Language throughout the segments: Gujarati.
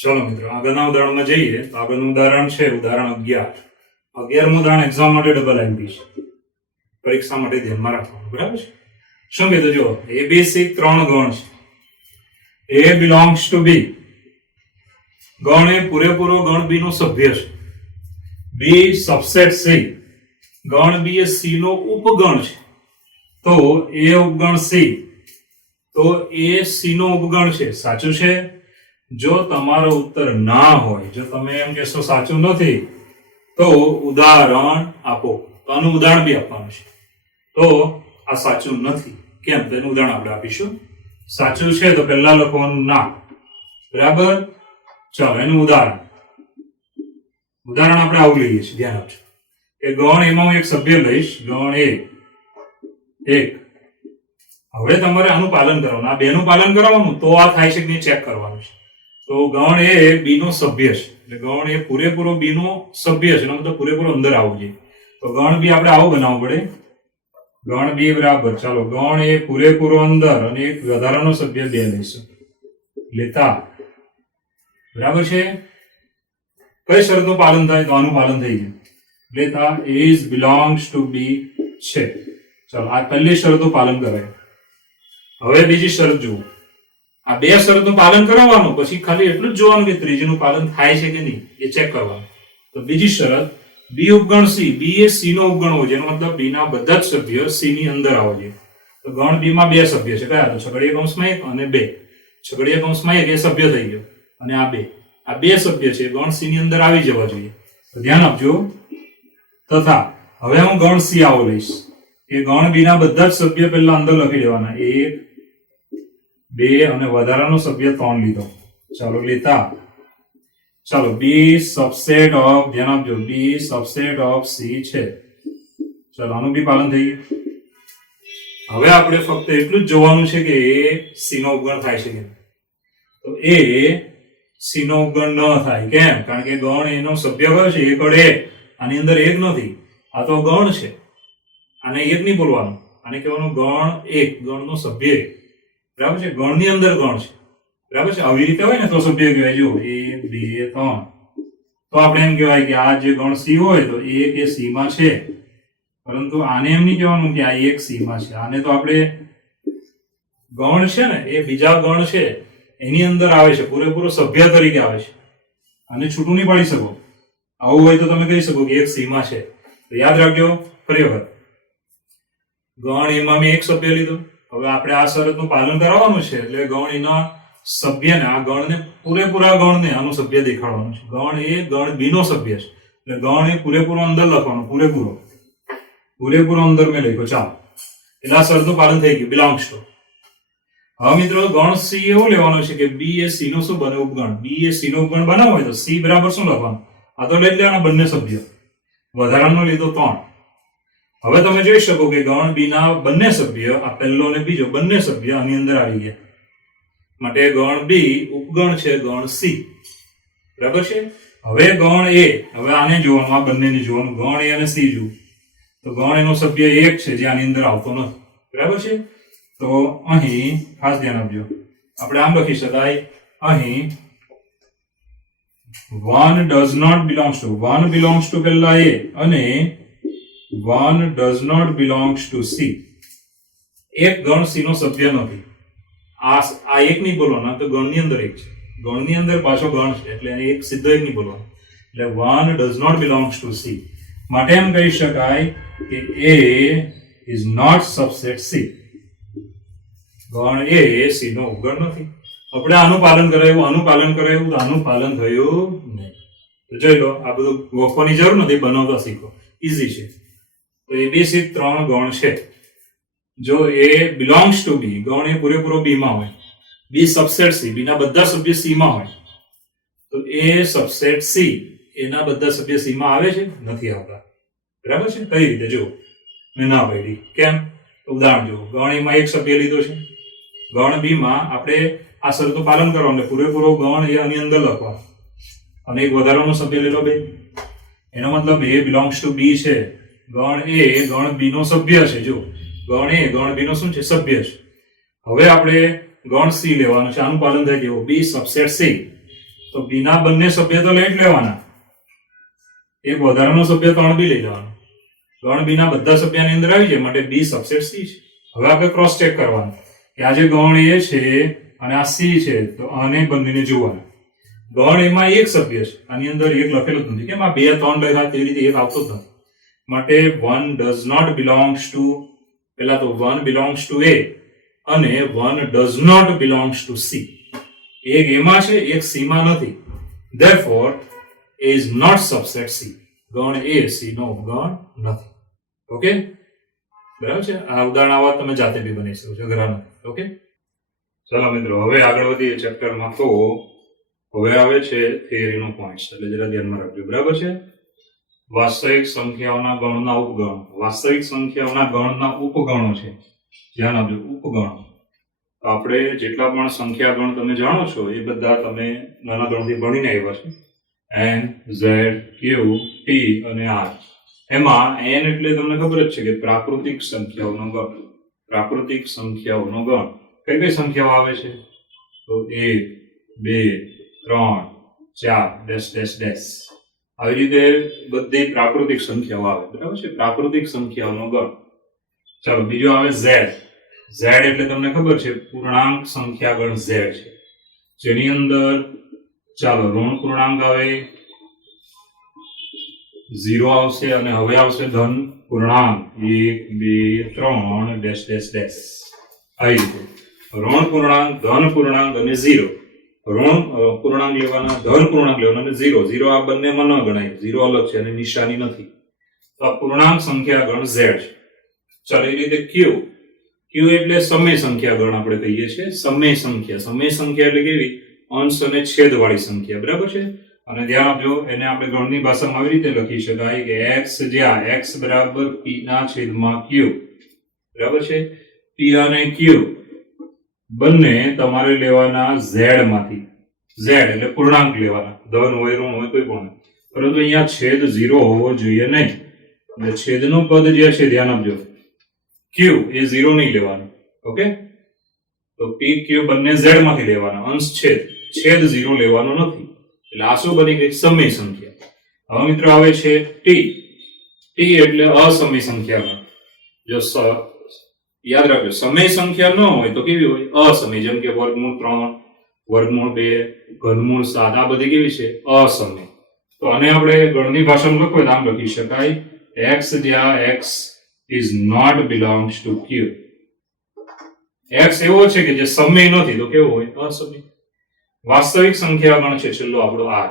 ચલો મિત્રો આગળના ઉદાહરણમાં જઈએ તો આગળનું ઉદાહરણ છે ઉદાહરણ 11. 11મું ઉદાહરણ એક્ઝામ માટે ડબલ આઈએમપી છે, પરીક્ષા માટે ધ્યાનમાં રાખવાનું. બરાબર છે? શું કીધું જો એબીસી ત્રણ ગણ છે. એ બિલોંગ્સ ટુ બી, ગણ એ પૂરેપૂરો ગણ બી નો સભ્ય છે. બી સબસેટ સી, ગણ બી એ સી નો ઉપગણ છે. તો એ ઉપગણ સી, તો એ સી નો ઉપગણ છે. સાચું છે? જો તમારો ઉત્તર ના હોય, જો તમે એમ કહેશો સાચું નથી, તો ઉદાહરણ આપો. તો આનું ઉદાહરણ બી આપવાનું છે. તો આ સાચું નથી, કેમ તેનું ઉદાહરણ આપણે આપીશું. સાચું છે તો પહેલા લખવાનું ના. બરાબર? ચાલો એનું ઉદાહરણ આપણે આવું લઈએ છીએ, ધ્યાન આપજો કે ગણ એમાં હું એક સભ્ય લઈશ, ગણ એ એક. હવે તમારે આનું પાલન કરવાનું, આ બેનું પાલન કરવાનું, તો આ થાય છે કે નહીં ચેક કરવાનું છે. તો ગણ એ બી નો સભ્ય છે, એટલે ગણ એ પૂરેપૂરો બી નો સભ્ય છે, એનો મતલબ પૂરેપૂરો અંદર આવવું જોઈએ. તો ગણ બી આપણે આવો બનાવવું પડે, ગણ બી બરાબર. ચાલો ગણ એ પૂરેપૂરો અંદર અને એક વધારાનો સભ્ય બે લઈશું લેતા. બરાબર છે? કઈ શરતનું પાલન થાય? તો આનું પાલન થઈ ગયું. લેતા ઇઝ બિલોંગ્સ ટુ બી છે. ચાલો આ પહેલી શરતનું પાલન કરાય. હવે બીજી શરત જુઓ. આ બે શરતનું પાલન કરવાનું, પછી ખાલી એટલું જ જોવાનું કે ત્રીજીનું પાલન થાય છે કે નહીં એ ચેક કરવાનું. તો બીજી શરત, બી ઉપગણ સી, બી એ સી નો ઉપગણ હોય, જેનો મતલબ બી ના બધા જ સભ્ય સી ની અંદર આવવા જોઈએ. તો ગણ બી માં બે સભ્ય છે, કયા? તો છગડીયા કૌંસમાં એક અને બે. છગડીયા કૌંસમાં એક એ સભ્ય થઈ ગયો, અને આ બે સભ્ય છે ગણ સી ની અંદર આવી જવા જોઈએ. તો ધ્યાન આપજો. તથા હવે હું ગણ સી આવો લઈશ કે ગણ બી ના બધા જ સભ્ય પહેલા અંદર લખી દેવાના, એક બે અને વધારાનો સભ્ય ત્રણ લીધો. ચાલો લેતા, ચાલો બી સબસેટ ઓફ, ધ્યાન આપજો, બી સબસેટ ઓફ સી છે. ચાલો આનું બી પાલન થઈ ગયું. હવે આપણે ફક્ત એટલું જ જોવાનું છે કે એ સી નો ઉપગણ થાય છે કે નહીં. તો એ સી નો ઉપગણ ન થાય. કેમ? કારણ કે ગણ એનો સભ્ય કયો છે? એક અડે. આની અંદર એક નથી, આ તો ગણ છે. આને એક નહીં બોલવાનું, આને કહેવાનું ગણ એક, ગણ નો સભ્ય. બરાબર છે? ગણની અંદર ગણ છે. બરાબર છે? આવી રીતે હોય ને તો સભ્ય કહેવાય. જો 1 2 3, તો આપણે એમ કહેવાય કે આ જે ગણ સી હોય તો એક એ સી માં છે. પરંતુ આને એમ નહીં કહેવાનું કે આ એક સી માં છે. આને તો આપણે ગણ છે ને એ બીજા ગણ છે એની અંદર આવે છે, પૂરેપૂરો સભ્ય તરીકે આવે છે. આને છૂટું નહીં પાડી શકો. આવું હોય તો તમે કહી શકો કે એક સી માં છે. તો યાદ રાખજો ફરી વખત, ગણ એમાં મેં એક સભ્ય લીધો. હવે આપણે આ શરતનું પાલન કરાવવાનું છે, એટલે ગણ એના સભ્યને, આ ગણને, પૂરેપૂરા ગણને આનું સભ્ય દેખાડવાનું છે. ગણ એ ગણ બી નો સભ્ય છે, એટલે ગણ એ પૂરેપૂરો અંદર લખવાનો, પૂરેપૂરો અંદર મેં લખ્યો. ચાલો એટલે આ શરતનું પાલન થઈ ગયું, બિલોંગ્સ ટુ. હવે મિત્રો ગણ સી એવો લેવાનો છે કે બી એ સી નો શું બને? ઉપગણ. બી એ સી નો ઉપગણ બનાવવો હોય તો સી બરાબર શું લખવાનું? આ તો લઈ લેવાના બંને સભ્ય, વધારાનો લીધો 3. હવે તમે જોઈ શકો કે ગણ બી ના બંને સભ્ય, આ પહેલો અને બીજો બંને સભ્ય આની અંદર આવી ગયા. માટે ગણ બી ઉપગણ છે ગણ સી. બરાબર છે? હવે ગણ એ, હવે આને જોવાનું, આ બંનેને જોવાનું, ગણ એ અને સી જોવું. તો ગણ એનો સભ્ય એક છે જે આની અંદર આવતો નથી. બરાબર છે? તો અહીં ખાસ ધ્યાન આપજો, આપણે આમ લખી શકાય, અહીં 1 does not belongs to, 1 belongs to પહેલા એ અને 1 does not belongs to C. એક ગણ સી નો સભ્ય નથી. આ એક નહીં બોલવાના, તો ગણની અંદર એક છે, ગણની અંદર પાછો ગણ છે, એટલે એક સીધો એક નહીં બોલવાનો. એટલે 1 does not belongs to C. માટે એમ કહી શકાય કે A is not subset C. ગણ એ સી નો ઉપગણ નથી. આપણે આનું પાલન કરાયું, આનું પાલન કરાયું, તો આનું પાલન થયું નહીં. તો જોઈ લો, આ બધું ગોખવાની જરૂર નથી, બનાવતા શીખો, ઈઝી છે. તો એબીસી ત્રણ ગણ છે. જો એ બિલોંગ્સ ટુ બી, ગણ એ પૂરેપૂરો બી માં હોય, બી સબસેટ સી, બી ના બધા સભ્ય સી માં હોય, તો એ સબસેટ સી એના બધા સભ્ય સી માં આવે છે? નથી આવતા. બરાબર છે? કઈ રીતે? જો મેં ના પાડી. કેમ? ઉદાહરણ જુઓ. ગણ એમાં એક સભ્ય લીધો છે, ગણ બી માં આપણે આ શરતનું પાલન કરવાનું, પૂરેપૂરો ગણ એ આની અંદર લખવાનો, અને એક વધારાનો સભ્ય લેલો 2. એનો મતલબ એ બિલોંગ્સ ટુ બી છે. ગણ એ ગણ બી નો સભ્ય છે. જો ગણ એ ગણ બી નો શું છે? સભ્ય છે. હવે આપણે ગણ સી લેવાનો છે, આનું પાલન થાય કેવું? બી સબસેટ સી. તો બી ના બંને સભ્ય તો લઈ જ લેવાના, એક વધારાનો સભ્ય 3 બી લઈ લેવાનો. ગણ બી ના બધા સભ્યની અંદર આવી જાય માટે બી સબસેટ સી છે. હવે આપણે ક્રોસ ચેક કરવાનું કે આ જે ગણ એ છે અને આ સી છે, તો આને બંનેને જોવાના. ગણ એમાં એક સભ્ય છે, આની અંદર એક લખેલું જ નથી. કેમ આ 2 3 લખ્યા તેવી રીતે એક આવતો જ નથી. માટે 1 does not belongs to, પહેલા તો 1 belongs to A અને 1 does not belongs to C. એક એમાં છે, એક સી માં નથી. therefore A is not subset C. ગણ A સી નો ઉપગણ નથી. ઓકે, બરાબર છે. આ ઉદાહરણ આવા તમે જાતે બી બનાવી શકો છો, અઘરા નથી. ઓકે, ચાલો મિત્રો હવે આગળ વધીએ ચેપ્ટરમાં. તો હવે આવે છે થિયરીનો પોઈન્ટ, એટલે જરા ધ્યાનમાં રાખજો. બરાબર છે. વાસ્તવિક સંખ્યાઓના ગણના ઉપગણ. વાસ્તવિક સંખ્યાઓના ગણના ઉપગણો છે, ધ્યાન આપજો, ઉપગણો. આપણે જેટલા પણ સંખ્યા ગણ તમે જાણો છો એ બધા તમે નાના ગણથી ભણીને આવ્યા છો. n, z, q, t અને r. એમાં n એટલે તમને ખબર જ છે કે પ્રાકૃતિક સંખ્યાઓનો ગણ. પ્રાકૃતિક સંખ્યાઓનો ગણ કઈ કઈ સંખ્યાઓ આવે છે? તો 1, 2, 3, 4 ડેશ ડેશ ડેશ, આવી રીતે બધી પ્રાકૃતિક સંખ્યાઓ આવે. બરાબર છે, પ્રાકૃતિક સંખ્યાઓનો ગણ. ચાલો બીજો આવે z. z એટલે તમને ખબર છે પૂર્ણાંક સંખ્યા ગણ z છે, જેની અંદર ચાલો ઋણ પૂર્ણાંક આવે, 0 આવશે અને હવે આવશે ધન પૂર્ણાંક 1, 2, 3 ડેશ ડેશ ડેશ. આવી રીતે ઋણ પૂર્ણાંક, ધન પૂર્ણાંક અને 0. ઋણ પૂર્ણાંક લેવાના, ધન પૂર્ણાંક લેવાના અને 0. 0 આ બંનેમાં ન ગણાય, 0 અલગ છે અને નિશાની નથી. તો આ પૂર્ણાંક સંખ્યા ગણ z છે. ચાલો એ રીતે q. q એટલે સમય સંખ્યા ગણ આપણે કહીએ છીએ. સમય સંખ્યા એટલે કેવી? અંશ અને છેદ વાળી સંખ્યા. બરાબર છે. અને ધ્યાન આપજો, એને આપણે ગણની ભાષામાં આવી રીતે લખી શકાય કે x જ્યાં x બરાબર p ના છેદમાં q. બરાબર છે. p અને q બંને તમારે લેવાના z માંથી. z એટલે પૂર્ણાંક લેવાના, ધન હોય ઋણ હોય કોઈ પણ, પરંતુ અહીંયા છેદ 0 હોવો જોઈએ નહીં. એટલે છેદનું પદ જે છે ધ્યાન આપજો, q એ 0 નહીં લેવાનું. ઓકે, તો p q બંને z માંથી લેવાના, અંશ છેદ 0 લેવાનો નથી. એટલે આ શું બની ગઈ? સમય સંખ્યા. હવે મિત્રો આવે છે t. t એટલે અસમય સંખ્યા. જો યાદ રાખજો, સમય સંખ્યા ન હોય તો કેવી હોય? અસમય. જેમ કે વર્ગમૂળ 3, વર્ગમૂળ 2, ઘનમૂળ 7, આ બધી કેવી છે? અસમય. તો આને આપણે ગણની ભાષામાં લખો તો આમ લખી શકાય, x જ્યાં x is not belongs to q. x એવો છે કે જે સમય નથી તો કેવો હોય? અસમય. વાસ્તવિક સંખ્યા ગણ છે છેલ્લો આપણો r.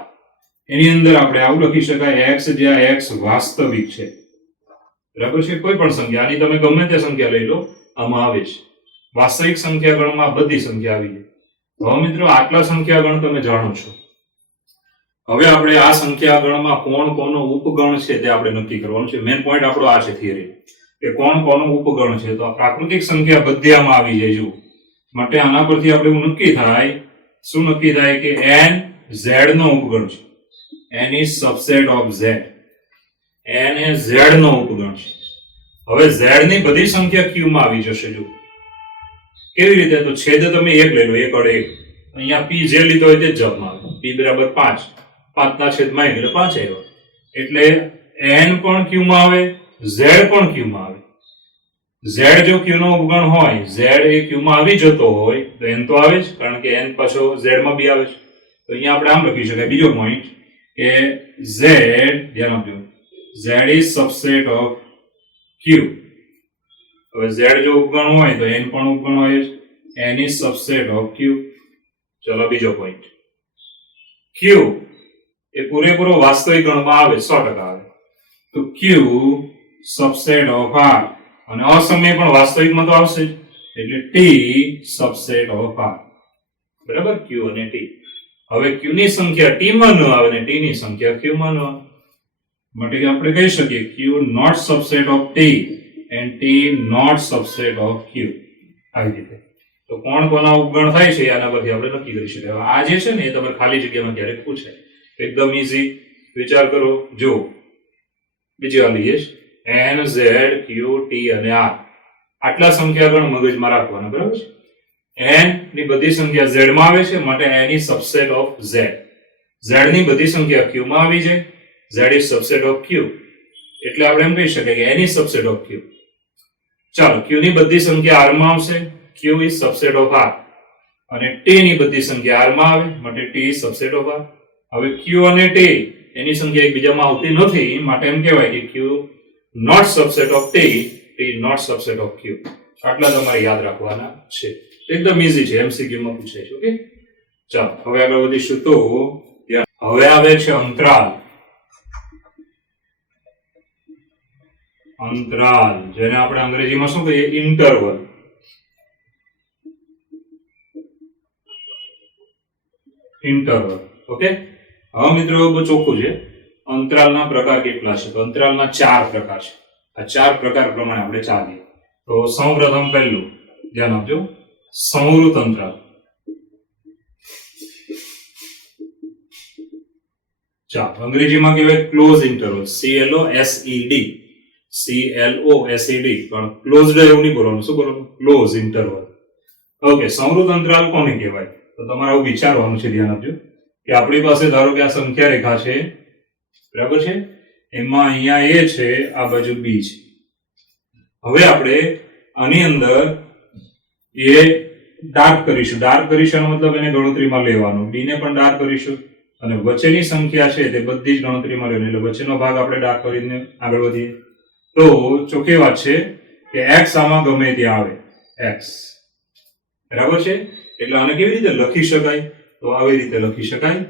એની અંદર આપણે આવું લખી શકાય, x જ્યાં x વાસ્તવિક છે. બરાબર છે. કોઈ પણ સંખ્યા, આની તમે ગમે તે સંખ્યા લઈ લો, આમાં આવે છે. વાસ્તવિક સંખ્યા ગણમાં બધી સંખ્યા આવી જાય. હવે મિત્રો આટલા સંખ્યા ગણ તમે જાણો છો. હવે આપણે આ સંખ્યા ગણમાં કોણ કોનો ઉપગણ છે તે આપણે નક્કી કરવાનું છે. મેઇન પોઈન્ટ આપણો આ છે થિયરી, કે કોણ કોનો ઉપગણ છે. તો આ પ્રાકૃતિક સંખ્યા બધી આમાં આવી જાય. જો માટે આના પરથી આપણે એવું નક્કી થાય, શું નક્કી થાય? કે n z નો ઉપગણ છે. n is subset of z. n A z નો ઉપગણ છે. હવે z ની બધી સંખ્યા q માં આવી જશે. જો કેવી રીતે? તો છેદ તમે 1 લઈ લો, 1 અડે 1. અહીંયા p જે લીધો હોય તે જ જવાબમાં આવે. p બરાબર 5, 5 ના છેદમાં 1 એટલે 5 આવ્યો. એટલે n પણ q માં આવે, z પણ q માં આવે. z જો q નો ઉપગણ હોય, z એ q માં આવી જતો હોય તો n તો આવે જ, કારણ કે n પાછો z માં બી આવે છે. તો અહીંયા આપણે આમ લખી શકાય બીજો પોઈન્ટ કે z, ધ્યાન આપજો, z is subset of q. હવે z જો ઉપગણ હોય તો n પણ ઉપગણ હોય જ. n is subset of q. ચલો બીજો પોઈન્ટ, q એ પૂરેપૂરો વાસ્તવિક ગણમાં આવે, 100% આવે. તો q subset of r. અને અસમય પણ વાસ્તવિકમાં તો આવશે જ, એટલે t subset of r. બરાબર, q અને t. હવે q ની સંખ્યા t માં ન આવે ને t ની સંખ્યા q માં ન આવે, માટે આપણે કહી શકીએ q not subset of t and t not subset of q. આવી રીતે તો કોણ કોના ઉપગણ થાય છે આના પરથી આપણે નક્કી કરી શકીએ. હવે આ જે છે ને એ તમારે ખાલી જગ્યામાં ક્યારેક પૂછે, એકદમ ઈઝી. વિચાર કરો, જો બીજી આ લઈએ n z q t અને r. આટલા સંખ્યા ગણ મગજમાં રાખવાના. બરાબર છે. n ની બધી સંખ્યા z માં આવે છે, માટે n is subset of z. z ની બધી સંખ્યા q માં આવી જાય. z is subset of q, એટલે આપણે એમ કહી શકાય કે n is subset of q. ચાલો, q ની બધી સંખ્યા r માં આવશે, q is subset of r, અને t ની બધી સંખ્યા r માં આવે માટે t is subset of r. હવે q અને t એની સંખ્યા એકબીજામાં આવતી નથી માટે એમ કહેવાય કે q not subset of t, t not subset of q. આટલા તમારે યાદ રાખવાના છે. એકદમ ઈઝી છે, એમસીક્યુ માં પૂછાય છે. ઓકે, ચાલો હવે આગળ વધીશું. તો હવે આવે છે અંતરાલ. અંતરાલ જેને આપણે અંગ્રેજીમાં શું કહીએ? ઇન્ટરવલ. ઇન્ટરવલ. ઓકે, હવે મિત્રો બહુ ચોખ્ખું છે. અંતરાલના પ્રકાર કેટલા છે? તો અંતરાલના 4 પ્રકાર છે. આ 4 પ્રકાર પ્રમાણે આપણે ચાલીએ. તો સૌપ્રથમ પહેલું ધ્યાન આપજો, સંવૃત અંતરાલ. ચાલો, અંગ્રેજીમાં કહેવાય ક્લોઝ ઇન્ટરવલ, CLOSED, પણ ક્લોઝડ એવું નહીં બોલવાનું. શું બોલવાનું? Close interval. ઓકે, સંવૃત અંતરાલ કોને કહેવાય? તો તમારે આવું વિચારવાનું છે. ધ્યાન આપજો કે આપણી પાસે ધારો કે આ સંખ્યા રેખા છે, બરાબર છે, એમાં અહીંયા a છે, આ બાજુ b છે. હવે આપણે આની અંદર a ડાર્ક કરીશું. ડાર્ક કરીશું મતલબ એને ગણતરીમાં લેવાનું, b ને પણ ડાર્ક કરીશું, અને વચ્ચેની સંખ્યા છે તે બધી જ ગણતરીમાં લેવાની. એટલે વચ્ચેનો ભાગ આપણે ડાર્ક કરીને આગળ વધીએ. તો ચોખ્ખી વાત છે કે x આમાં ગમે ત્યાં આવે, x, બરાબર છે. એટલે આને કેવી રીતે લખી શકાય? તો આવી રીતે લખી શકાય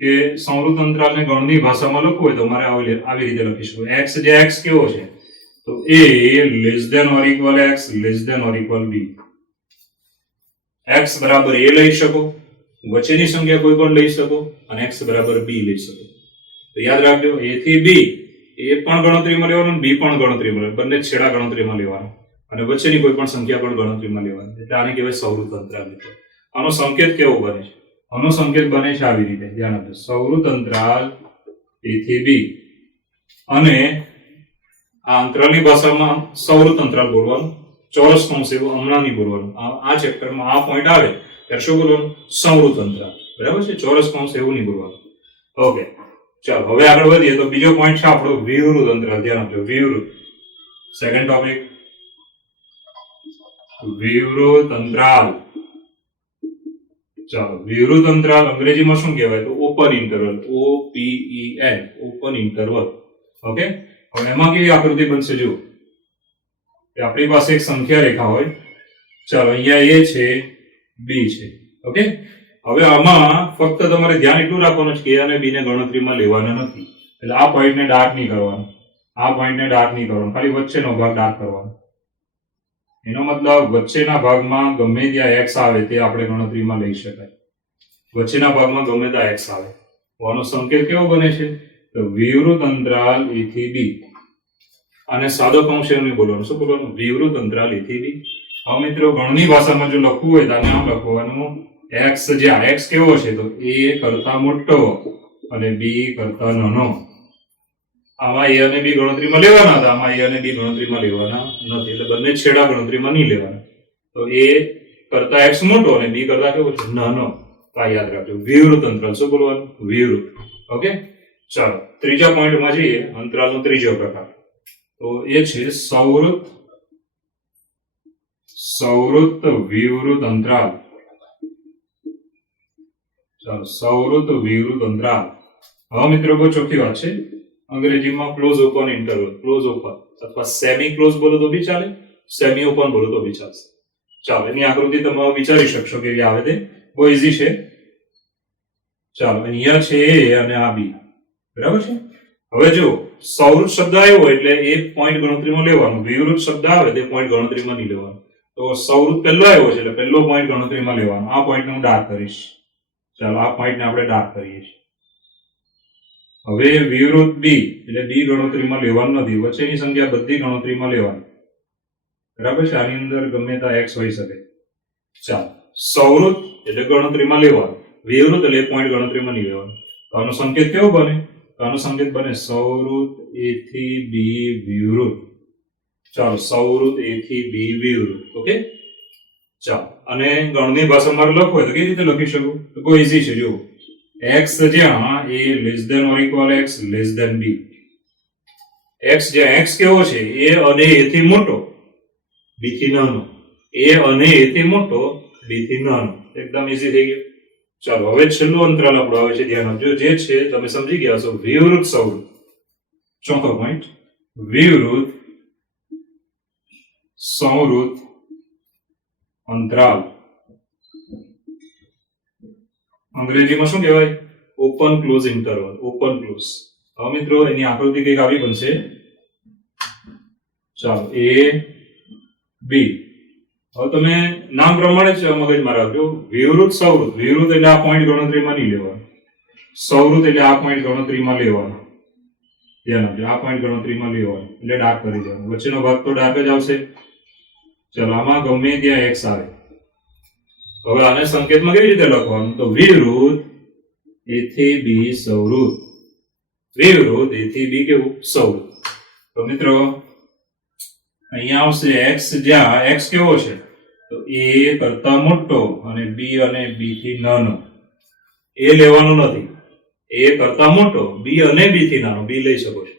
કે સંવૃત અંતરાલને ગણની ભાષામાં લખવું હોય તો મારે આવી રીતે લખી શકું. x જે x કેવો છે? તો a less than or equal x less than or equal b. x બરાબર a લઈ શકો, વચ્ચેની સંખ્યા કોઈ પણ લઈ શકો, અને x બરાબર b લઈ શકો. તો યાદ રાખજો, a થી b એ પણ ગણતરીમાં લેવાનું, b પણ ગણતરીમાં લેવાનું, બંને છેડા ગણતરીમાં લેવાનું, અને વચ્ચેની કોઈ પણ સંખ્યા પણ ગણતરીમાં લેવાની. એટલે આને કહેવાય સંવૃત અંતરાલ. આનો સંકેત કેવો બને છે? આનો સંકેત બને છે આવી રીતે. ધ્યાન આપજો, સંવૃત અંતરાલ a થી b, અને આ અંતરાલની ભાષામાં સંવૃત અંતરાલ બોલવાનું, ચોરસ કૌંસ એવું હમણાં નહીં બોલવાનું. આ ચેપ્ટરમાં આ પોઈન્ટ આવે ત્યારે શું બોલવાનું? સંવૃત અંતરાલ, બરાબર છે. ચોરસ કૌંસ એવું નહીં બોલવાનું. ઓકે, ચાલો હવે આગળ વધીએ. તો બીજો પોઈન્ટ છે આપણો વિવૃત અંતરાલ. ધ્યાન આપજો, વિવૃત. સેકન્ડ ટોપિક, વિવૃત અંતરાલ. ચાલો, વિવૃત અંતરાલ અંગ્રેજીમાં શું કહેવાય? તો open interval, OPEN, open interval. Okay, હવે એમાં કેવી આકૃતિ બનશે? જો કે આપણી પાસે એક સંખ્યા રેખા હોય. ચાલો, અહીંયા a છે, b છે. ઓકે, હવે આમાં ફક્ત તમારે ધ્યાન એટલું રાખવાનું છે કે a અને b ને ગણતરીમાં લેવાના નથી. એટલે આ પોઈન્ટને ડાર્ક નહીં કરવાનો, આ પોઈન્ટને ડાર્ક નહીં કરવાનો, ખાલી વચ્ચેનો ભાગ ડાર્ક કરવાનો. એનો મતલબ વચ્ચેના ભાગમાં ગમે ત્યાં x આવે તે આપણે ગણતરીમાં લઈ શકાય. વચ્ચેના ભાગમાં ગમે ત્યાં x આવે. આનો સંકેત કેવો બને છે? તો વિવૃત અંતરાલ a થી b. અને સાદો કૌંસ એવું બોલવાનું. શું બોલવાનું? વિવૃત અંતરાલ a થી b. હવે મિત્રો ગણની ભાષામાં જો લખવું હોય તો આને આમ લખવાનું, x જ્યાં x કેવો છે? તો a કરતા મોટો અને b કરતા નાનો. આમાં a અને b ગણતરીમાં લેવાના હતા, આમાં a અને b ગણતરીમાં લેવાના નથી. એટલે બંને છેડા ગણતરીમાં નહીં લેવાના. તો a કરતા x મોટો અને b કરતા કેવો છે? નાનો. આ યાદ રાખજો, વિવૃત અંતરાલ. શું બોલવાનું? વિવૃત. ઓકે, ચાલો ત્રીજા પોઈન્ટમાં જઈએ. અંતરાલનો ત્રીજો પ્રકાર તો એ છે સંવૃત વિવૃત અંતરાલ. ચાલો, સંવૃત વિવૃત અંતરાલ. હવે મિત્રો બહુ ચોખ્ખી વાત છે, અંગ્રેજીમાં close open interval, close open, અથવા સેમી ક્લોઝ બોલો તો બી ચાલે, સેમી ઓપન બોલો તો બી ચાલશે. ચાલો, એની આકૃતિ તમે વિચારી શકશો કેવી આવે તે. બહુ ઈઝી છે. ચાલો, અહીંયા છે a અને આ b, બરાબર છે. હવે જો સંવૃત શબ્દ આવ્યો એટલે એ પોઈન્ટ ગણતરીમાં લેવાનો, વિવૃત શબ્દ આવે તે પોઈન્ટ ગણતરીમાં નહીં લેવાનો. તો સંવૃત પહેલો આવ્યો છે એટલે પહેલો પોઈન્ટ ગણતરીમાં લેવાનો. આ પોઈન્ટને હું ડાર્ક કરીશ. ચાલો, આ પોઈન્ટને આપણે ડાર્ક કરીએ છીએ. હવે વિવૃત b એટલે b ગણતરીમાં લેવાનું નથી, વચ્ચેની સંખ્યા બધી ગણતરીમાં લેવાની, બરાબર છે. આની અંદર ગમે ત્યાં x હોઈ શકે. ચાલો, સંવૃત એટલે ગણતરીમાં લેવાનું, વિવૃત એટલે પોઈન્ટ ગણતરીમાં નહીં લેવાનું. તો આનો સંકેત કેવો બને? તો આનો સંકેત બને સંવૃત a થી b વિવૃત. ચાલો, સંવૃત a થી b વિવૃત. ઓકે, ચાલો, અને ગણની ભાષામાં લખવું હોય તો કેવી રીતે લખી શકું? તો બહુ ઈઝી છે. જુઓ, x જ્યાં a less than or equal x less than b, x જ્યાં x કેવો છે a અને a થી મોટો b થી નાનો, a અને a થી મોટો b થી નાનો. એકદમ ઈઝી થઈ ગયું. ચાલો હવે છેલ્લો અંતરાલ આપણો આવે છે, ધ્યાન આપજો, જે છે તમે સમજી ગયા છો વિવૃત સવૃત. ચોથો પોઈન્ટ, વિવૃત સંવૃત અંતરાલ. અંગ્રેજીમાં શું કહેવાય? Open close interval, open close. હવે મિત્રો એની આકૃતિ કંઈક આવી બનશે. ચાલો a b, હવે તમે નામ પ્રમાણે જ મગજમાં રાખજો. વિવૃત સવૃત, વિવૃત એટલે આ પોઈન્ટ ગણતરીમાં નહીં લેવાનો, સવૃત એટલે આ પોઈન્ટ ગણતરીમાં લેવાનો. ધ્યાન આપજો, આ પોઈન્ટ ગણતરીમાં લેવાનો એટલે ડાર્ક કરી દેવાનો, વચ્ચેનો ભાગ તો ડાર્ક જ આવશે. ચલો આમાં ગમે ત્યાં x આવે. હવે આને સંકેતમાં કેવી રીતે લખવાનું? તો વિવૃત a થી b સવૃત, વિવૃત a થી b કેવું? સવૃત. તો મિત્રો અહીંયા આવશે x, જ્યાં x કેવો છે તો a કરતા મોટો અને b અને b થી નાનો. a લેવાનું નથી, a કરતા મોટો, b અને b થી નાનો, b લઈ શકો છો.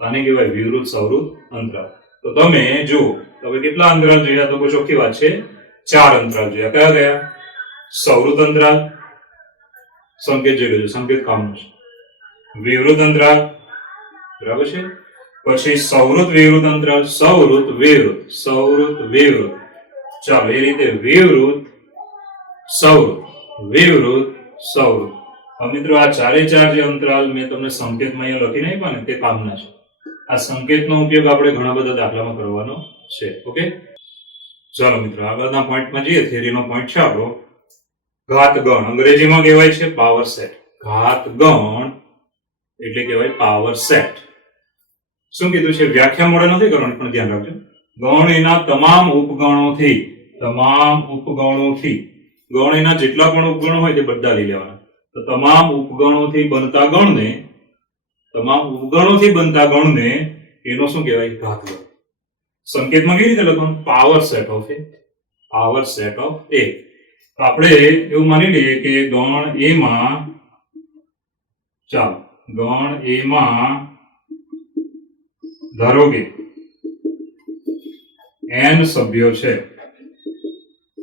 આને કહેવાય વિવૃત સવૃત અંતરાલ. તો તમે જો તમે કેટલા અંતરાલ જોયા? તો ચોખ્ખી વાત છે 4 અંતરાલ જોયા. કયા કયા? સવૃત અંતરાલ, સંકેત જોઈ લેજો, સંકેત કામનો છે. વિવૃત અંતરાલ, બરાબર છે. પછી સવૃત વિવૃત અંતરાલ, સવૃત વિવૃત, સવૃત વિવૃત. ચાલો એ રીતે વિવૃત સવૃત, વિવૃત સવૃત. હવે મિત્રો આ ચારે ચાર જે અંતરાલ મેં તમને સંકેતમાં અહીંયા લખીને આપ્યા ને તે કામના છે. આ સંકેતનો ઉપયોગ આપણે ઘણા બધા દાખલામાં કરવાનો છે. ઓકે, ચાલો મિત્રો આગળના પોઈન્ટમાં જઈએ. થિયરીનો પોઈન્ટ છે આપણો ઘાત ગણ. અંગ્રેજીમાં કહેવાય છે પાવર સેટ. ઘાત ગણ એટલે કહેવાય પાવર સેટ. શું કીધું છે? વ્યાખ્યા મોડે નથી કરવાની, પણ ધ્યાન રાખજો. ગણ એના તમામ ઉપગણોથી, તમામ ઉપગણોથી, ગણ એના જેટલા પણ ઉપગણો હોય તે બધા લઈ લેવાના. તો તમામ ઉપગણોથી બનતા ગણને, તમામ ઉપગણોથી બનતા ગણને એનો શું કહેવાય? ઘાત ગણ. સંકેતમાં કેવી રીતે લખવાનું? Power set of A, power set of A. તો આપણે એવું માની લઈએ કે ગણ એ માં, ચાલો ગણ એ માં ધારો કે n સભ્યો છે,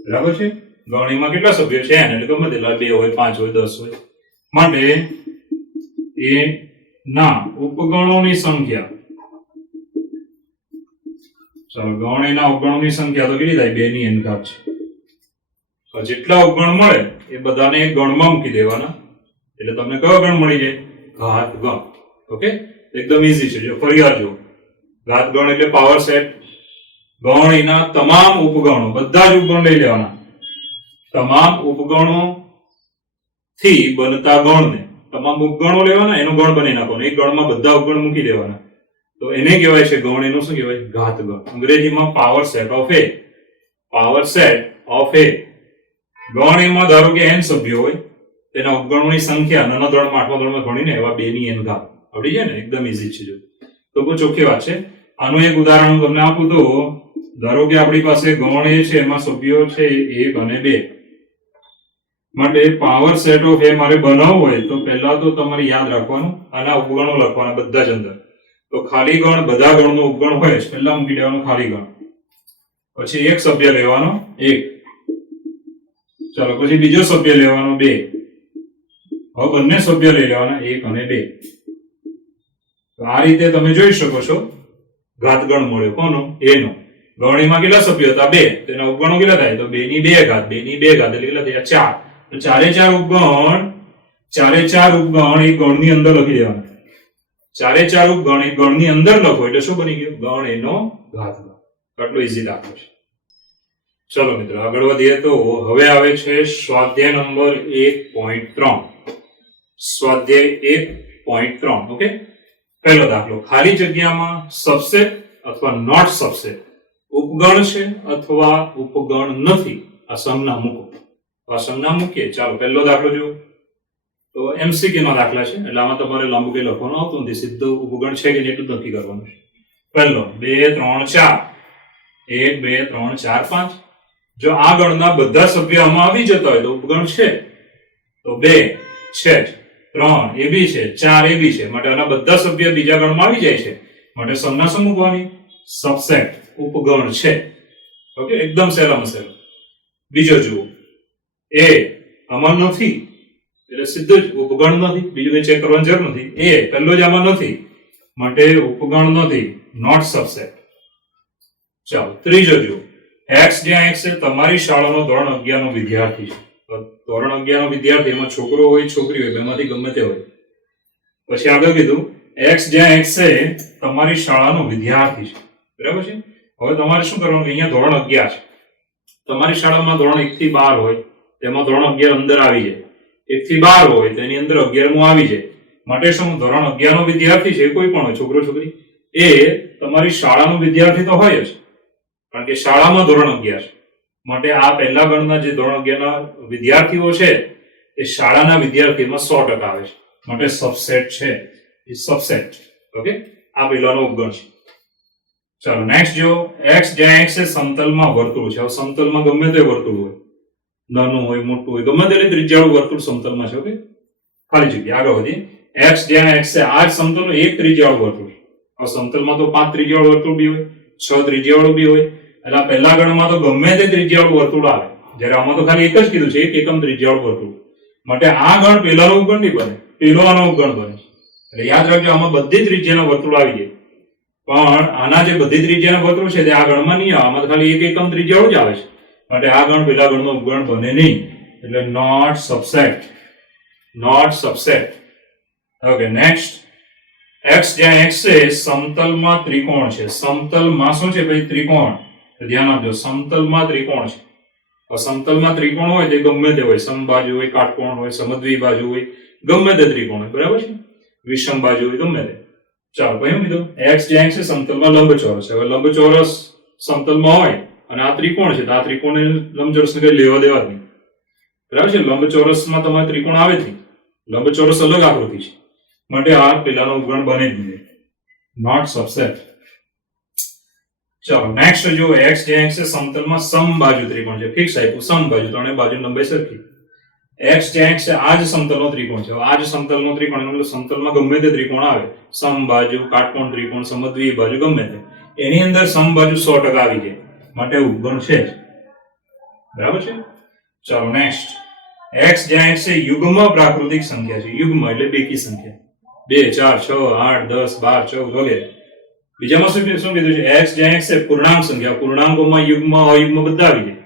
બરાબર છે. ગણ એમાં કેટલા સભ્યો છે? n, એટલે ગમે તેટલા, 2 હોય, 5 હોય, 10 હોય. માટે એ ના ઉપગણોની સંખ્યા, ચાલો ગણ એના ઉપગણોની સંખ્યા તો કેટલી થાય? 2 ની n ઘાત છે. જેટલા ઉપગણ મળે એ બધાને એક ગણમાં મૂકી દેવાના, એટલે તમને કયો ગણ મળી જાય? ઘાત ગણ. ઓકે, એકદમ ઈઝી છે. જો ફરી વાર જુઓ, ઘાત ગણ એટલે પાવર સેટ. ગણ એના તમામ ઉપગણો, બધા જ ઉપગણ લઈ લેવાના, તમામ ઉપગણો થી બનતા ગણને, તમામ ઉપગણો લેવાના, એનો ગણ બની નાખવાનો, એક ગણમાં બધા ઉપગણ મૂકી દેવાના. તો એને કહેવાય છે ગણ. એનું શું કહેવાય? ઘાત ગણ. અંગ્રેજીમાં power set of A, power set of A. ગણ એમાં ધારો કે n સભ્યો હોય, તેના ઉપગણોની સંખ્યા નાના ધોરણમાં, આઠમા ધોરણમાં ભણીને એવા 2 ની n ઘાત. આવડી જાય ને? એકદમ ઈઝી છે. જો તો બહુ ચોખ્ખી વાત છે. આનું એક ઉદાહરણ હું તમને આપું તો ધારો કે આપણી પાસે ગણ એ છે, એમાં સભ્યો છે 1 અને 2. માટે પાવર સેટ ઓફ એ મારે બનાવવું હોય તો પહેલા તો તમારે યાદ રાખવાનું, આના ઉપગણો લખવાના બધા જ અંદર. તો ખાલી ગણ, બધા ગણનો ઉપગણ હોય જ પહેલા મૂકી દેવાનો ખાલી ગણ. પછી એક સભ્ય લેવાનો 1, ચાલો પછી બીજો સભ્ય લેવાનો 2. હવે બંને સભ્ય લઈ લેવાના 1 અને 2. તો આ રીતે તમે જોઈ શકો છો ઘાત ગણ મળ્યો. કોનો? એનો. ગણમાં કેટલા સભ્યો હતા? 2. તેના ઉપગણો કેટલા થાય? તો 2 ની 2 ઘાત, 2 ની 2 ઘાત એટલે કેટલા થયા? 4. તો ચારે ચાર ઉપગણ, ચારે ચાર ઉપગણ એક ગણની અંદર લખી દેવાના. ચારે ચાર ઉપગણ એક ગણની અંદર લખો એટલે શું બની ગયું? ગણ એનો ઘાત ગણ. આટલો ઈઝી દાખલો છે. ચલો મિત્રો આગળ વધીએ. તો હવે આવે છે સ્વાધ્યાય નંબર 1.3. સ્વાધ્યાય 1.3. ઓકે, પહેલો દાખલો. ખાલી જગ્યામાં સબસેટ અથવા નોટ સબસેટ ઉપગણ છે અથવા ઉપગણ નથી, આ સંજ્ઞા મૂકો. આ સંજ્ઞા મૂકીએ. ચાલો પહેલો દાખલો જુઓ. તો એમસીક્યુ નો દાખલા છે, એટલે આમાં તમારે લાંબુ કઈ લખવાનું આવતું નથી, સીધો ઉપગણ છે કે એટલું જ નક્કી કરવાનું છે. પહેલો 2 3 4, 1 2 3 4 5. જો આ ગણના બધા સભ્યો આમાં આવી જતા હોય તો ઉપગણ છે, તો 2 છે જ, 3 AB છે, 4 AB છે, માટે આના બધા સભ્ય બીજા ગણમાં આવી જાય છે, માટે સંજ્ઞા શું મૂકવાની? સબસેટ, ઉપગણ છે. ઓકે, એકદમ સહેલામાં સહેલું. બીજો જુઓ, એ આમાં નથી એટલે સીધું જ ઉપગણ નથી, બીજું કઈ ચેક કરવાની જરૂર નથી. એ પહેલો જ આમાં નથી માટે ઉપગણ નથી, નોટ સબસેટ. ચાલો ત્રીજો જુઓ, x જ્યાં x છે તમારી શાળાનો ધોરણ 11 નો વિદ્યાર્થી છે. ધોરણ 11 નો વિદ્યાર્થી એમાં છોકરો હોય છોકરી હોય બેમાંથી ગમે તે હોય. પછી આગળ કીધું x જ્યાં x છે તમારી શાળાનો વિદ્યાર્થી છે, બરાબર છે. હવે તમારે શું કરવાનું? અહીંયા ધોરણ 11 છે, તમારી શાળામાં ધોરણ 1 થી 12 હોય, તેમાં ધોરણ 11 અંદર આવી જાય. 1 થી 12 હોય તો એની અંદર 11મું આવી જાય. માટે શું? ધોરણ 11 નો વિદ્યાર્થી છે, કોઈ પણ હોય, છોકરો છોકરી, એ તમારી શાળાનો વિદ્યાર્થી તો હોય જ, કારણ કે શાળામાં ધોરણ 11 છે. માટે આ પહેલા ગણના જે ધોરણ 11 ના વિદ્યાર્થીઓ છે એ શાળાના વિદ્યાર્થીમાં 100% આવે છે, માટે સબસેટ છે, એ સબસેટ. ઓકે, આ પહેલાનો ઉપગણ છે. ચાલો નેક્સ્ટ જો, x જ્યાં x એ સમતલમાં વર્તુળ છે. હવે સમતલમાં ગમે તે વર્તુળ હોય, નાનું હોય મોટું હોય, ગમે તેટલી ત્રિજ્યાવાળું વર્તુળ સમતલમાં છે. ઓકે, ખાલી જગ્યા. આગળ વધીએ. x જ્યાં x છે આ જ સમતલનું એક ત્રિજ્યાવાળું વર્તુળ. હવે સમતલમાં તો 5 ત્રિજ્યાવાળું વર્તુળ બી હોય, 6 ત્રિજ્યાવાળું બી હોય, એટલે આ પહેલા ગણમાં તો ગમે તે ત્રિજ્યાવાળું વર્તુળ આવે, જ્યારે આમાં તો ખાલી એક જ કીધું છે, એક એકમ ત્રિજ્યાવાળું વર્તુળ. માટે આ ગણ પહેલાનો ઉપગણ નહીં બને, પેલો આનો ઉપગણ બને. એટલે યાદ રાખજો, આમાં બધી ત્રિજ્યાના વર્તુળ આવી જાય, પણ આના જે બધી ત્રિજ્યાના વર્તુળ છે તે આ ગણમાં નહીં આવે, આમાં ખાલી એક એકમ ત્રિજ્યાવાળું જ આવે છે. માટે આ ગણ પેલા ગણનો ઉપગણ બને નહીં, એટલે not subset, not subset. Okay, next. x જ્યાં x છે સમતલમાં ત્રિકોણ છે. સમતલમાં શું છે ભાઈ? ત્રિકોણ. ધ્યાન આપજો, સમતલમાં ત્રિકોણ છે. સમતલમાં ત્રિકોણ હોય તે ગમે તે હોય, સમબાજુ હોય, કાટકોણ હોય, સમદ્વિ બાજુ હોય, ગમે તે ત્રિકોણ હોય, બરાબર છે. વિષમ બાજુ હોય, ગમે તે. ચાલો પછી શું કીધું? x જ્યાં x છે સમતલમાં લંબચોરસ છે. હવે લંબચોરસ સમતલમાં હોય અને આ ત્રિકોણ છે તો આ ત્રિકોણ લંબચોરસને કઈ લેવા દેવા જ નહીં, બરાબર છે. લંબચોરસમાં તમારે ત્રિકોણ આવે જ નહીં, લંબચોરસ અલગ આકૃતિ છે, માટે આ પેલાનો ઉપગણ બને જ નહીં, નોટ સબસેટ. ચાલો નેક્સ્ટ જો, x જ્યાં x છે સમતલમાં સમબાજુ ત્રિકોણ છે. ફિક્સ આપ્યું, સમબાજુ, ત્રણે બાજુની લંબાઈ સરખી. x જ્યાં x છે આ જ સમતલનો ત્રિકોણ છે. આ જ સમતલનો ત્રિકોણ એટલે સમતલમાં ગમે તે ત્રિકોણ આવે, સમબાજુ, કાટકોણ ત્રિકોણ, સમદ્વિ બાજુ, ગમે તે, એની અંદર સમબાજુ 100% આવી જાય, માટે ઉપગણ છે, બરાબર છે. ચાલો નેક્સ્ટ. x જ્યાં x છે યુગ્મ પ્રાકૃતિક સંખ્યા છે. યુગ્મ એટલે બેકી સંખ્યા, 2 4 6 8 10 12 14 વગેરે. બીજામાં શું કીધું છે? x જ્યાં x છે પૂર્ણાંક સંખ્યા. પૂર્ણાંકોમાં યુગ્મ અયુગ્મ બધા આવી જાય,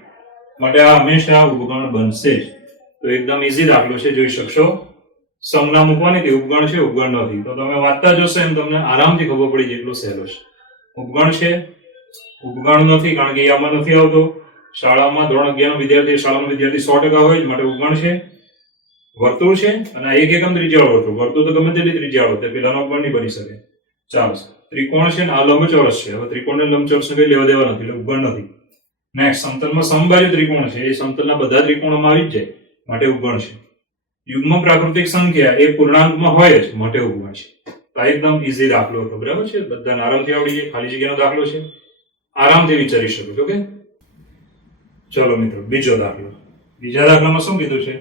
માટે આ હંમેશા ઉપગણ બનશે જ. તો એકદમ ઈઝી દાખલો છે, જોઈ શકશો. સંજ્ઞા મૂકવાની તે ઉપગણ છે, ઉપગણ નથી. તો તમે વાંચતા જશો એમ તમને આરામથી ખબર પડી જેટલો સહેલો છે. ઉપગણ છે, ઉપગણ નથી, કારણ કે એ આમાં નથી આવતો. શાળામાં ધોરણ 11 નો વિદ્યાર્થી, શાળાનો વિદ્યાર્થી 100% હોય જ, માટે ઉપગણ છે. વર્તુળ છે અને આ એક એકમ ત્રિજ્યાવાળું વર્તુળ. વર્તુળ તો ગમે તેટલી ત્રિજ્યાવાળું, તે પેલાનો ઉપગણ નહીં બની શકે. ચાલો, ત્રિકોણ છે ને આ લંબચોરસ છે. હવે ત્રિકોણ ને લંબચોરસ ને કઈ લેવા દેવા નથી, એટલે ઉપગણ નથી. નેક્સ્ટ, સમતલમાં સમબાજુ ત્રિકોણ છે. એ સમતલના બધા ત્રિકોણોમાં આવી જ જાય, માટે ઉપગણ છે. યુગ્મ પ્રાકૃતિક સંખ્યા એ પૂર્ણાંકમાં હોય જ, માટે ઉપગણ છે. તો આ એકદમ ઈઝી દાખલો હતો, બરાબર છે. બધાને આરામથી આવડી જાય. ખાલી જગ્યાનો દાખલો છે, આરામથી વિચારી શકો છો. ઓકે, ચલો મિત્રો, બીજો દાખલો. બીજા દાખલામાં શું કીધું છે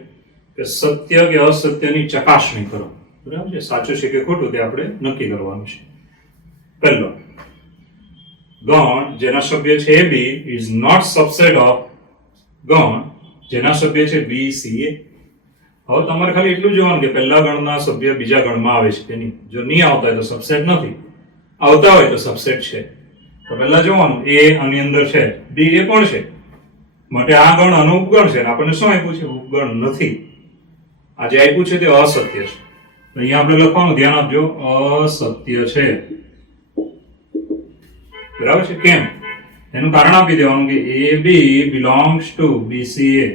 કે સત્ય કે અસત્યની ચકાસણી કરો, બરાબર છે. સાચું છે કે ખોટું તે આપણે નક્કી કરવાનું છે. પહેલો, ગણ જેના સભ્ય છે AB is not subset of ગણ જેના સભ્ય છે BCA. હવે તમારે ખાલી એટલું જોવાનું કે પહેલા ગણના સભ્ય બીજા ગણમાં આવે છે કે નહીં. જો નહીં આવતા હોય તો સબસેટ નથી, આવતા હોય તો સબસેટ છે. તો પહેલા જોવાનું A આની અંદર છે, B એ પણ છે, માટે આ ગણ આનો ઉપગણ છે. આપણને શું આપ્યું છે? ઉપગણ નથી. આ જે આપ્યું છે તે અસત્ય છે. અહીંયા આપણે લખવાનું, ધ્યાન આપજો, અસત્ય છે, બરાબર છે. કેમ? એનું કારણ આપી દેવાનું કે AB belongs to BCA.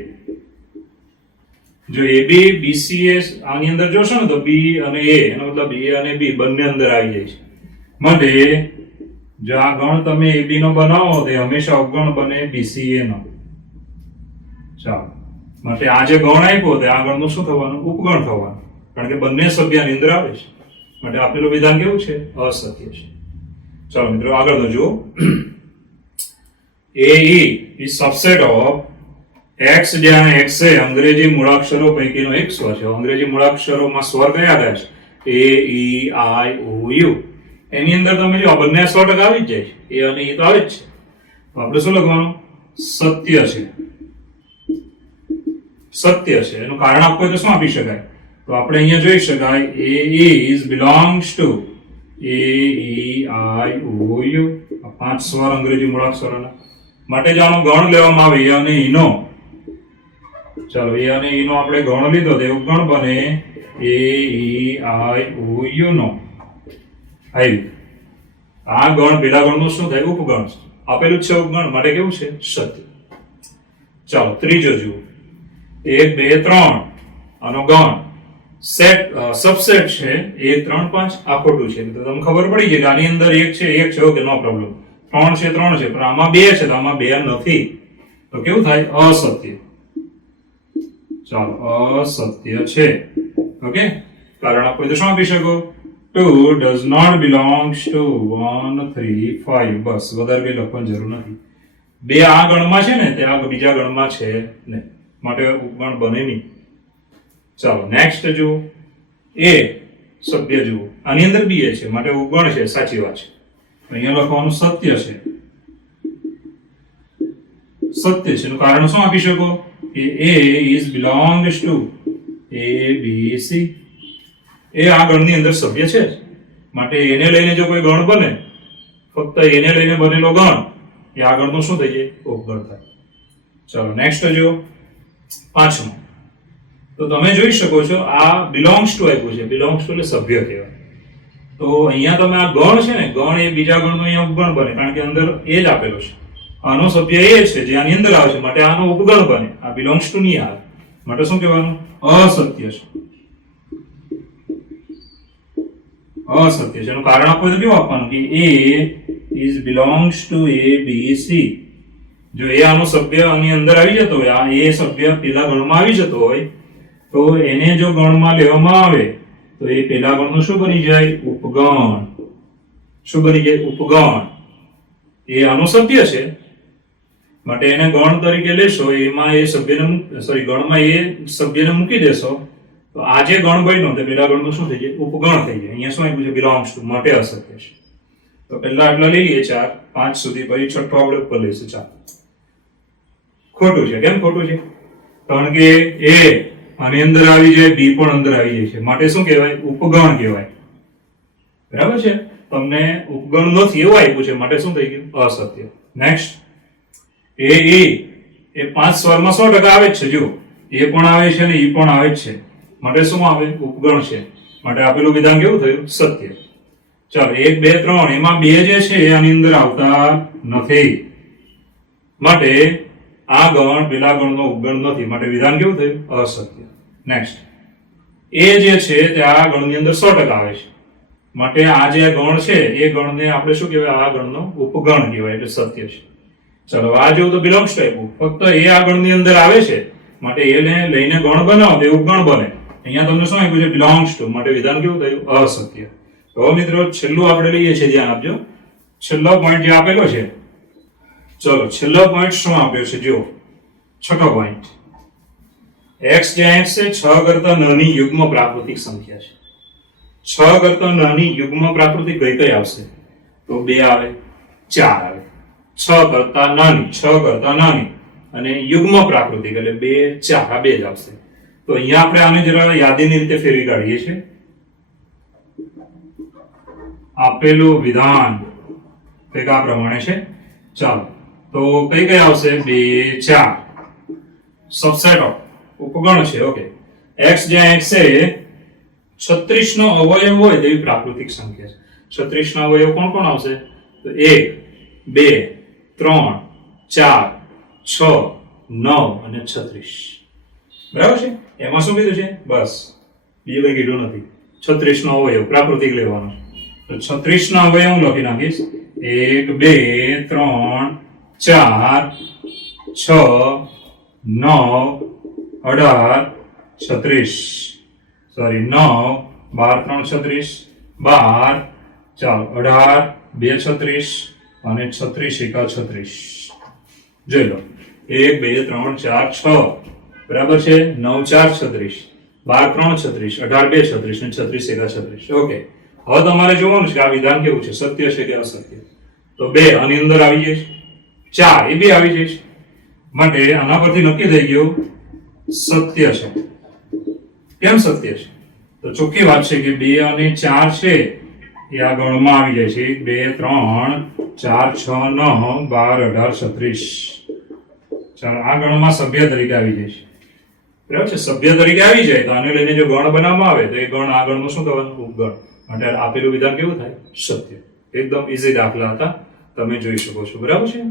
જો AB BCA આની અંદર જોશો ને તો B અને A, એનો મતલબ A અને B બંને અંદર આવી જાય છે. માટે જો આ ગણ તમે AB નો બનાવો તો હંમેશા ઉપગણ બને BCA નો. ચાલો, માટે આ જે ગણ આપ્યો તે આ ગણનું શું થવાનું? ઉપગણ થવાનું, કારણ કે બંને સભ્ય આની અંદર આવે છે. માટે આપેલું વિધાન કેવું છે? અસત્ય છે. ચાલો મિત્રો, આગળનો જુઓ. AE is subset of x જ્યાં એક્સ છે અંગ્રેજી મૂળાક્ષરો પૈકીનો એક સ્વર છે. અંગ્રેજી મૂળાક્ષરોમાં સ્વર કયા રહ્યા છે? એ, ઈ, આઈ, ઓ, યુ. એની અંદર તમે જો આ બંને 100% આવી જ જાય છે. એ અને ઈ તો આવે જ છે. તો આપણે શું લખવાનું? સત્ય છે. સત્ય છે. એનું કારણ આપવું હોય તો શું આપી શકાય? તો આપણે અહીંયા જોઈ શકાય a is belongs to a, e, i, o, u. આ 5 સ્વર અંગ્રેજી મૂળાક્ષરોના માટે જો આનો ગણ લેવામાં આવે એ અને ઈનો, ચાલો એ અને ઈનો આપણે ગણ લીધો તો એવું ગણ બને એ, e, i, o, you know. આવ્યું. આ ગણ પેલા ગણનું શું થાય? ઉપગણ. આપેલું જ છે ઉપગણ માટે કેવું છે? સત્ય. ચાલો ત્રીજો જુઓ. 1, 2, 3 આનો ગણ સેટ સબસેટ છે 1, 3, 5. આ ખોટું છે તો તમને ખબર પડી જાય કે આની અંદર 1 છે 1 છે. ઓકે, નો પ્રોબ્લેમ. 3 છે 3 છે પણ આમાં 2 છે તો આમાં 2 નથી. તો કેવું થાય? અસત્ય. ચાલો અસત્ય છે. ઓકે, કારણ આપો તો શું આપી શકો? 2 does not belongs to 1, 3, 5. બસ, વધારે કઈ લખવાની જરૂર નથી. 2 આ ગણમાં છે ને તે આ બીજા ગણમાં છે નહીં માટે ઉપગણ બને નહીં. ચાલો નેક્સ્ટ જુઓ. એ સભ્ય જુઓ. આની અંદર બી એ છે માટે ઉપગણ છે. સાચી વાત છે. અહીંયા લખવાનું સત્ય છે. સત્ય છે એનું કારણ શું આપી શકો? કે a is belongs to a, b, c. એ આ ગણની અંદર સભ્ય છે માટે એને લઈને જો કોઈ ગણ બને, ફક્ત એને લઈને બનેલો ગણ એ આ ગણનું શું થઈ જાય? ઉપગણ થાય. ચાલો નેક્સ્ટ જુઓ. 5મો. તો તમે જોઈ શકો છો આ બિલોંગ્સ ટુ આપ્યું છે. બિલોંગ્સ ટુ એટલે સભ્ય કહેવાય. તો અહીંયા તમે આ ગણ છે ને, ગણ એ બીજા ગણનો અહીંયા ઉપગણ બને કારણ કે અંદર એ જ આપેલો છે. આનો સભ્ય એ છે જે આની અંદર આવે છે માટે આનો ઉપગણ બને. આ બિલોંગ્સ ટુ નહીં આવે માટે શું કહેવાનું? અસત્ય છે. અસત્ય છે. એનું કારણ આપવું તો કેવું આપવાનું? કે a is belongs to a, b, c. જો એ આનો સભ્ય આની અંદર આવી જતો હોય, આ એ સભ્ય પેલા ગણમાં આવી જતો હોય તો એને જો ગણમાં લેવામાં આવે તો એ પેલા ગણનું શું બની જાય? ઉપગણ. શું બની જાય? ઉપગણ. એ આનો સભ્ય છે માટે એને ગણ તરીકે લેશો. એમાં એ સભ્યને સોરી ગણમાં એ સભ્યને મૂકી દેશો તો આ જે ગણ બન્યો તે પેલા ગણનું શું થઈ જાય? ઉપગણ થઈ જાય. અહીંયા શું આપ્યું છે? બિલોંગ્સ ટુ માટે અસત્ય છે. તો પહેલા આટલા લઈ લઈએ 4, 5 સુધી, પછી છઠ્ઠો આપણે ઉપર લઈશું. 4 ખોટું છે. કેમ ખોટું છે? કારણ કે એ આની અંદર આવી જાય, બી પણ અંદર આવી જાય છે માટે શું કહેવાય? ઉપગણ કહેવાય. બરાબર છે? તમને ઉપગણ નથી એવું આપ્યું છે માટે શું થઈ ગયું? અસત્ય. નેક્સ્ટ. એ, ઈ એ 5 સ્વરમાં 100% આવે જ છે. જો એ પણ આવે છે અને ઈ પણ આવે જ છે માટે શું આવે? ઉપગણ છે માટે આપેલું વિધાન કેવું થયું? સત્ય. ચાલો 1, 2, 3 એમાં 2 જે છે એ આની અંદર આવતા નથી માટે આ ગણ પેલા ગણનો ઉપગણ નથી માટે વિધાન કેવું થયું? અસત્ય. નેક્સ્ટ. એ જે છે તે આ ગણની અંદર 100% આવે છે માટે આ જે ગણ છે એ ગણને આપણે શું કહેવાય? આ ગણનો ઉપગણ કહેવાય એટલે સત્ય છે. ચલો આ જેવું તો બિલોંગ્સ ટાઈપ. ફક્ત એ આ ગણની અંદર આવે છે માટે એને લઈને ગણ બનાવો તો ઉપગણ બને. અહીંયા તમને શું આપ્યું છે? બિલોંગ્સ ટુ માટે વિધાન કેવું થયું? અસત્ય. તો મિત્રો છેલ્લું આપણે લઈએ છીએ, ધ્યાન આપજો. છેલ્લો પોઈન્ટ જે આપેલો છે, ચલો છેલ્લો પોઈન્ટ શું આપ્યો છે? જો છઠ્ઠો પોઈન્ટ. x જ્યાં x છે 6 કરતા નાની યુગ્મ પ્રાકૃતિક સંખ્યા છે. 6 કરતા નાની યુગ્મ પ્રાકૃતિક કઈ કઈ આવશે? તો 2 આવે, 4 આવે. 6 કરતા નાની અને યુગ્મ પ્રાકૃતિક એટલે 2, 4 આ બે જ આવશે. તો અહીંયા આપણે આને જરા યાદીની રીતે ફેરવી કાઢીએ છીએ. આપેલું વિધાન કંઈક આ પ્રમાણે છે. ચાલો તો કઈ કઈ આવશે? 2, 4 સબસેટ ઓફ ઉપગણ છે. ઓકે, x જ્યાં x છે 36 નો અવયવ હોય તેવી પ્રાકૃતિક સંખ્યા છે. 36 નો અવયવ કોણ કોણ આવશે? તો 1, 2, 3, 4, 6, 9 અને 36. બરાબર છે? એમાં શું કીધું છે? બસ બીજું કઈ કીધું નથી. 36 નો અવયવ પ્રાકૃતિક લેવાનો. તો 36 ના અવયવ હું લખી નાખીશ 1, 2, 3, 4, 6, 9, 18, 36. સોરી 9, 12, 3, 36, 12. ચાલો 18, 2, 36 અને 36, 1, 36. જોઈ લો 1 2 3 4 6 બરાબર છે 9 4 36 12 3 36 18 2 36 ને 36 એકા 36 ઓકે હવે તમારે જોવાનું છે કે આ વિધાન કેવું છે સત્ય છે કે અસત્ય તો 2 આની અંદર આવી જશે 4 એ બે આવી જશે માટે આના પરથી નક્કી થઈ ગયું સત્ય છે કેમ સત્ય છે તો ચોખ્ખી વાત છે કે 2 અને 4 છે એ આ ગણમાં આવી જાય છે 1 2 3 4 6 9 12 18 36 ચાલો આ ગણમાં સભ્ય તરીકે આવી જાય છે બરાબર છે સભ્ય તરીકે આવી જાય તો આને લઈને જો ગણ બનાવવામાં આવે તો એ ગણ આ ગણમાં શું કહેવાનું ઉપગણ માટે આપેલું વિધાન કેવું થાય સત્ય એકદમ ઈઝી દાખલા હતા તમે જોઈ શકો છો બરાબર છે